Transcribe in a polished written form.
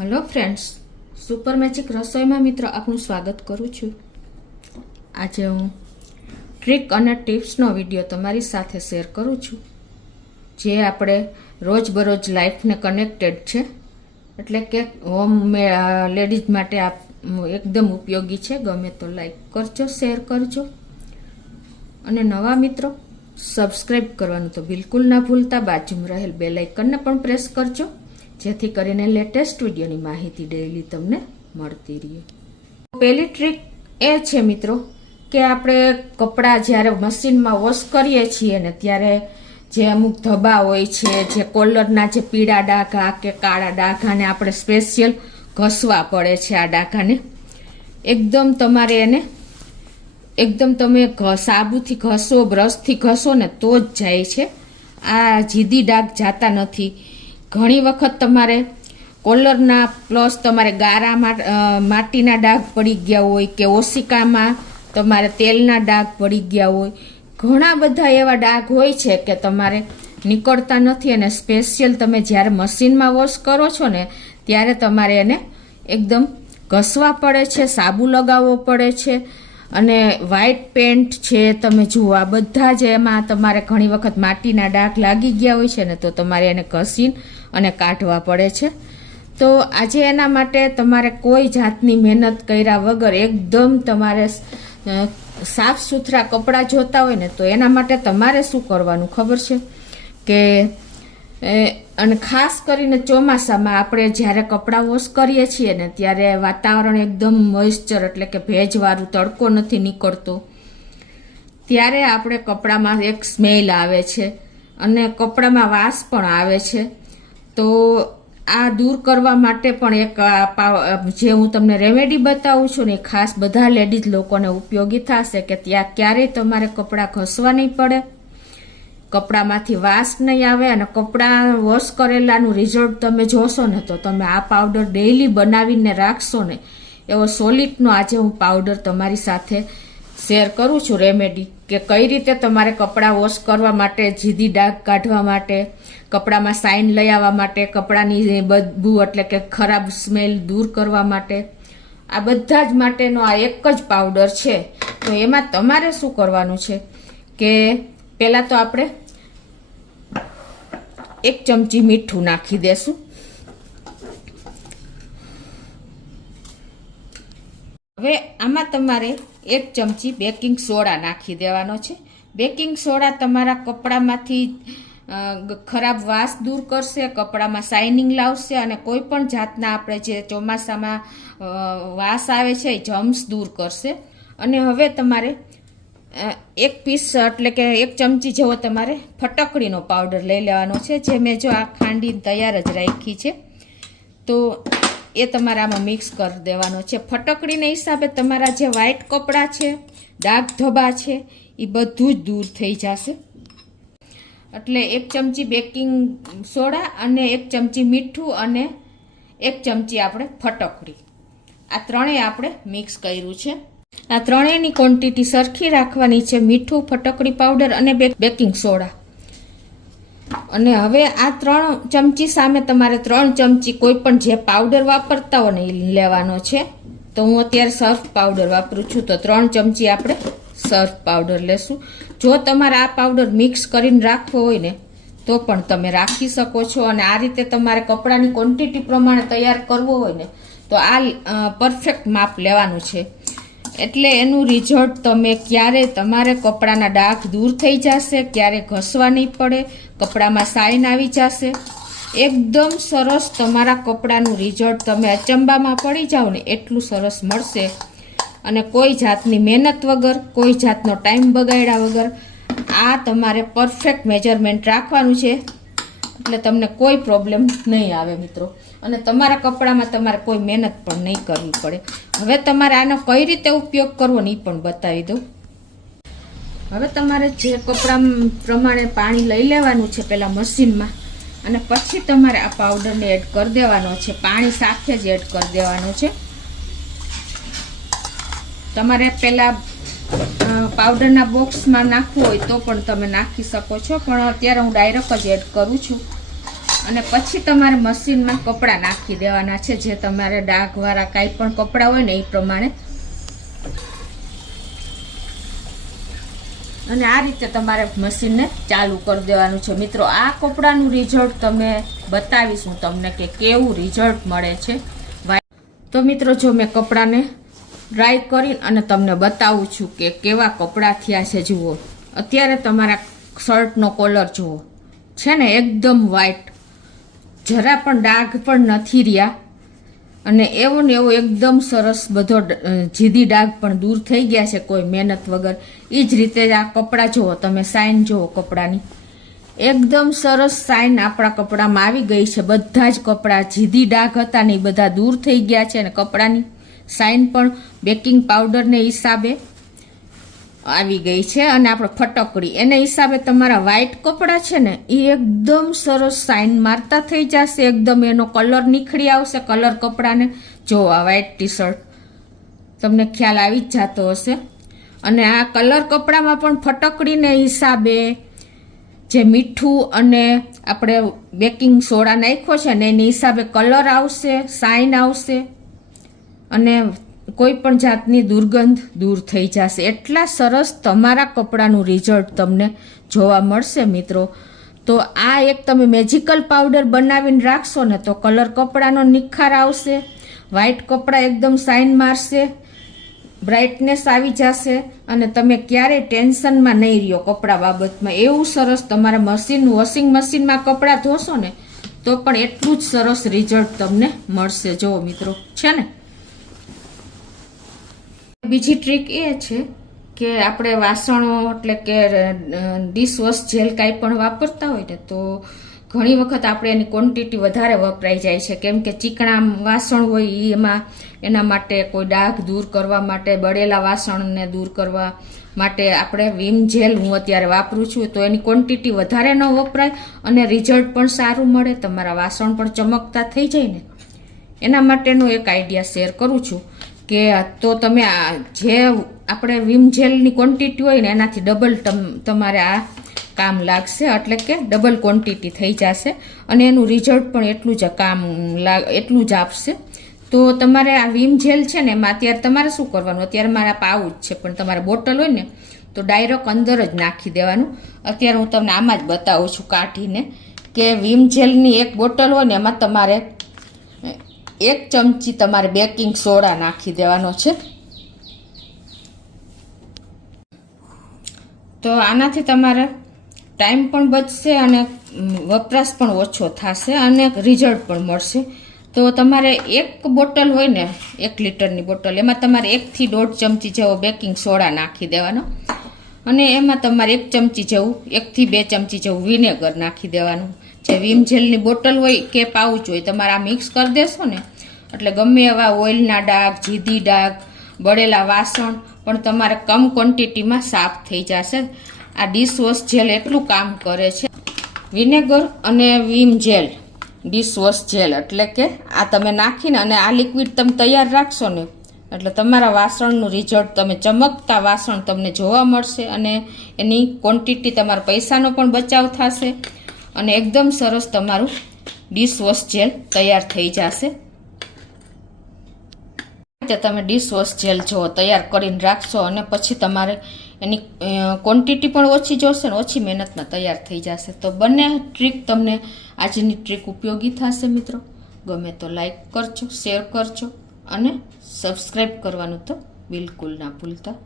Hello friends, super magic रसोई में मित्र आपनु स्वागत करूँ छूं। आज हूँ ट्रीक और टिप्स नो वीडियो तमारी साथे शेर करूँ छूं, जे आपणे रोज बरोज लाइफ ने कनेक्टेड छे, एटले के होम लेडीज माटे आप एकदम उपयोगी छे। गमे तो लाइक करजो, शेर करजो अने नवा मित्रों सब्सक्राइब करवानुं तो बिल्कुल ना भूलता। बाजुमां रहेल बेल आइकन ने पण प्रेस करजो, जेथी करीने लेटेस्ट विडियोनी माहिती डेली तमने मळती रहे। पहली ट्रीक ए छे मित्रों के आपणे कपड़ा ज्यारे मशीनमां वॉश करीए छीए ने त्यारे जे अमुक धब्बा होय छे, जे कोलરના जे पीळा डाघा के काळा डाघाने આપણે સ્પેશિયલ ઘસવા પડે છે। આ डाघाने एकदम तमारे एने एकदम तमे साबुथी घसो, ब्रशथी घसो ने तो ज जाय छे। आ जीदी डाघ जाता नथी। घणी वखत तमारे कोलરના प्लस तमारे गारा माटीना डाघ पड़ी गया होय के ओसिकामां तमारे तेलना डाघ पड़ी गया होय, घणा बधा एवा डाघ होय छे के तमारे નીકળતા નથી અને સ્પેશિયલ તમે જ્યારે મશીનમાં વોશ કરો છો ને ત્યારે તમારે એને એકદમ ઘસવા પડે છે, સાબુ લગાવવો પડે છે। અને વ્હાઈટ પેન્ટ છે, તમે જુઓ આ બધા જ એમાં તમારે ઘણી વખત માટીના ડાઘ લાગી ગયા હોય છે ને તો તમારે એને ઘસીને અને કાઢવા પડે છે। તો આજે એના માટે તમારે કોઈ જાતની મહેનત કર્યા વગર એકદમ તમારે સાફ સુથરા કપડાં જોતા હોય ને તો એના માટે તમારે શું કરવાનું ખબર છે કે અને ખાસ કરીને ચોમાસામાં આપણે જ્યારે કપડાં વોશ કરીએ છીએ ને ત્યારે વાતાવરણ એકદમ મોઇસ્ચર એટલે કે ભેજવાળું, તડકો નથી નીકળતો, ત્યારે આપણે કપડામાં એક સ્મેલ આવે છે અને કપડામાં વાસ પણ આવે છે। તો આ દૂર કરવા માટે પણ એક જે હું તમને રેમેડી બતાવું છું ને ખાસ બધા લેડીઝ લોકોને ઉપયોગી થશે કે ત્યાં ક્યારેય તમારે કપડાં ઘસવા નહીં પડે, કપડામાંથી વાસ નહીં આવે અને કપડાં વોશ કરેલાનું રિઝલ્ટ તમે જોશો ને તો તમે આ પાવડર ડેઈલી બનાવીને રાખશો ને એવો સોલિડનો આજે હું પાવડર તમારી સાથે શેર કરું છું રેમેડી કે કઈ રીતે તમારે કપડાં વોશ કરવા માટે, જીદી ડાઘ કાઢવા માટે, કપડામાં સાઇન લઈ આવવા માટે, કપડાની બદબુ એટલે કે ખરાબ સ્મેલ દૂર કરવા માટે, આ બધા જ માટેનો આ એક જ પાવડર છે। તો એમાં તમારે શું કરવાનું છે કે પહેલા તો આપણે 1 ચમચી મીઠું નાખી દેશું। હવે આમાં તમારે 1 ચમચી બેકિંગ સોડા નાખી દેવાનો છે। બેકિંગ સોડા તમારા કપડામાંથી ખરાબ વાસ દૂર કરશે, કપડામાં શાઇનિંગ લાવશે અને કોઈ પણ જાતના આપણે જે ચોમાસામાં વાસ આવે છે એ જમ્સ દૂર કરશે। અને હવે તમારે 1 પીસ એટલે કે 1 ચમચી જેવો તમારે ફટકડીનો પાવડર લઈ લેવાનો છે, જે મેં જો આ ખાંડીને તૈયાર જ રાખી છે તો એ તમારે આમાં મિક્સ કરી દેવાનો છે। ફટકડીના હિસાબે તમારા જે વ્હાઈટ કપડાં છે, ડાઘ ધબ્બા છે એ બધું જ દૂર થઈ જશે। એટલે 1 ચમચી બેકિંગ સોડા અને 1 ચમચી મીઠું અને 1 ચમચી આપણે ફટકડી, આ ત્રણેય આપણે મિક્સ કર્યું છે। આ ત્રણેયની ક્વોન્ટિટી સરખી રાખવાની છે, મીઠું, ફટકડી પાવડર અને બેકિંગ સોડા। અને હવે આ 3 ચમચી સામે તમારે 3 ચમચી કોઈ પણ જે પાવડર વાપરતા હોય ને એ લેવાનો છે। તો હું અત્યારે સર્ફ પાવડર વાપરું છું તો 3 ચમચી આપણે સર્ફ પાવડર લેશું। જો તમારે આ પાવડર મિક્સ કરીને રાખવો હોય ને તો પણ તમે રાખી શકો છો અને આ રીતે તમારે કપડાની ક્વોન્ટિટી પ્રમાણે તૈયાર કરવો હોય ને તો આ પરફેક્ટ માપ લેવાનું છે, એટલે એનું રિઝલ્ટ તમે ક્યારે તમારે કપડાના ડાઘ દૂર થઈ જશે, ક્યારે ઘસવા નહીં પડે, કપડામાં શાઇન આવી જશે, એકદમ સરસ તમારા કપડાનું રિઝલ્ટ તમે અચંબામાં પડી જાઓ ને એટલું સરસ મળશે। અને કોઈ જાતની મહેનત વગર, કોઈ જાતનો ટાઈમ બગાડ્યા વગર આ તમારે પરફેક્ટ મેજરમેન્ટ રાખવાનું છે, એટલે તમને કોઈ પ્રોબ્લેમ નહીં આવે મિત્રો અને તમારા કપડામાં તમારે કોઈ મહેનત પણ નહીં કરવી પડે। હવે તમારે આનો કઈ રીતે ઉપયોગ કરવો ને એ પણ બતાવી દઉં। હવે તમારે જે કપડા પ્રમાણે પાણી લઈ લેવાનું છે પહેલાં મશીનમાં અને પછી તમારે આ પાવડરને એડ કરી દેવાનો છે, પાણી સાથે જ એડ કરી દેવાનો છે। તમારે પહેલાં પાવડરના બોક્સમાં નાખવું હોય તો પણ તમે નાખી શકો છો, પણ અત્યારે હું ડાયરેક્ટ જ એડ કરું છું। અને પછી તમારે મશીનમાં કપડાં નાખી દેવાના છે, જે તમારે ડાઘવાળા કાંઈ પણ કપડાં હોય ને એ પ્રમાણે. અને આ રીતે તમારે મશીનને ચાલુ કરી દેવાનું છે મિત્રો. આ કપડાનું રિઝલ્ટ તમે બતાવીશું તમને કે કેવું રિઝલ્ટ મળે છે. તો મિત્રો જો મેં કપડાને ડ્રાય કરીને અને તમને બતાવું છું કે કેવા કપડાં થયા છે. જુઓ, અત્યારે તમારા શર્ટનો કલર જુઓ છે ને એકદમ વ્હાઈટ, જરા પણ ડાઘ પણ નથી રહ્યા, અને એવો ને એવો એકદમ સરસ બધો જીદી ડાઘ પણ દૂર થઈ ગયા છે કોઈ મહેનત વગર. એ જ રીતે આ કપડાં જુઓ તમે, સાઇન જુઓ કપડાની, એકદમ સરસ સાઇન આપણા કપડામાં આવી ગઈ છે. બધા જ કપડાં જીદી ડાઘ હતા ને એ બધા દૂર થઈ ગયા છે, અને કપડાની સાઇન પણ બેકિંગ પાવડરને હિસાબે આવી ગઈ છે. અને આપણે ફટકડી એને હિસાબે તમારા વ્હાઈટ કપડાં છે ને એ એકદમ સરસ સાઇન મારતા થઈ જશે, એકદમ એનો કલર નીખળી આવશે. કલર કપડાને જો આ વ્હાઈટ ટી શર્ટ તમને ખ્યાલ આવી જ જતો હશે. અને આ કલર કપડામાં પણ ફટકડીને હિસાબે જે મીઠું અને આપણે બેકિંગ સોડા નાખ્યો છે ને એની હિસાબે કલર આવશે, સાઇન આવશે, અને કોઈ પણ જાતની દુર્ગંધ દૂર થઈ જશે. એટલા સરસ તમારા કપડાનું રિઝલ્ટ તમને જોવા મળશે મિત્રો. તો આ એક તમે મેજિકલ પાવડર બનાવીને રાખશો ને તો કલર કપડાનો નિખાર આવશે, વ્હાઈટ કપડાં એકદમ સાઇન મારશે, બ્રાઇટનેસ આવી જશે, અને તમે ક્યારેય ટેન્શનમાં નહીં રહ્યો કપડાં બાબતમાં. એવું સરસ તમારા વોશિંગ મશીનમાં કપડાં ધોશો ને તો પણ એટલું જ સરસ રિઝલ્ટ તમને મળશે. જુઓ મિત્રો છે ને. બીજી ટ્રીક એ છે કે આપણે વાસણો એટલે કે ડિશવોશ જેલ કાંઈ પણ વાપરતા હોય ને તો ઘણી વખત આપણે એની ક્વોન્ટિટી વધારે વપરાઈ જાય છે, કેમ કે ચીકણા વાસણ હોય એમાં એના માટે કોઈ ડાઘ દૂર કરવા માટે, બળેલા વાસણને દૂર કરવા માટે આપણે વિમ જેલ હું અત્યારે વાપરું છું, તો એની ક્વોન્ટિટી વધારે ન વપરાય અને રિઝલ્ટ પણ સારું મળે, તમારા વાસણ પણ ચમકતા થઈ જાય ને. એના માટેનો એક આઈડિયા શેર કરું છું કે તો તમે જે આપણે વિમ જેલની ક્વોન્ટિટી હોય ને એનાથી ડબલ તમારે આ કામ લાગશે, એટલે કે ડબલ ક્વોન્ટિટી થઈ જશે અને એનું રિઝલ્ટ પણ એટલું જ એટલું જ આપશે. તો તમારે આ વિમ જેલ છે ને એમાં અત્યારે તમારે શું કરવાનું, અત્યારે મારા પાઉચ છે પણ તમારે બોટલ હોય ને તો ડાયરેક્ટ અંદર જ નાખી દેવાનું. અત્યારે હું તમને આમાં જ બતાવું છું કાઢીને કે વિમ જેલની એક બોટલ હોય ને એમાં તમારે 1 ચમચી તમારે બેકિંગ સોડા નાખી દેવાનો છે. તો આનાથી તમારે ટાઈમ પણ બચશે અને વપરાશ પણ ઓછો થશે અને રિઝલ્ટ પણ મળશે. તો તમારે એક બોટલ હોય ને 1 લીટરની બોટલ, એમાં તમારે 1 થી 1.5 ચમચી જેવો બેકિંગ સોડા નાખી દેવાનો, અને એમાં તમારે 1 ચમચી જેવું 1 થી 2 ચમચી જેવું વિનેગર નાખી દેવાનું. જે વિમ જેલની બોટલ હોય કે પાઉચ હોય તમારે આ મિક્સ કરી દેશો ને એટલે ગમે એવા ઓઇલના ડાઘ, જીદી ડાઘ, બળેલા વાસણ પણ તમારે કમ ક્વોન્ટિટીમાં સાફ થઈ જશે. આ ડિશવોશ જેલ એટલું કામ કરે છે. વિનેગર અને વિમ જેલ, ડિશવોશ જેલ એટલે કે આ તમે નાખીને અને આ લિક્વિડ તમે તૈયાર રાખશો ને એટલે તમારા વાસણનું રિઝલ્ટ, તમે ચમકતા વાસણ તમને જોવા મળશે અને એની ક્વોન્ટિટી તમારા પૈસાનો પણ બચાવ થશે અને એકદમ સરસ તમારું ડિશવોશ જેલ તૈયાર થઈ જશે. તમે ડિશવોશ જેલ જો તૈયાર કરીને રાખશો અને પછી તમારે એની ક્વોન્ટિટી પણ ઓછી જોશે ને ઓછી મહેનતમાં તૈયાર થઈ જશે. તો બંને ટ્રીક તમને આજની ટ્રીક ઉપયોગી થશે મિત્રો. ગમે તો લાઈક કરજો, શેર કરજો અને સબસ્ક્રાઈબ કરવાનું તો બિલકુલ ના ભૂલતા.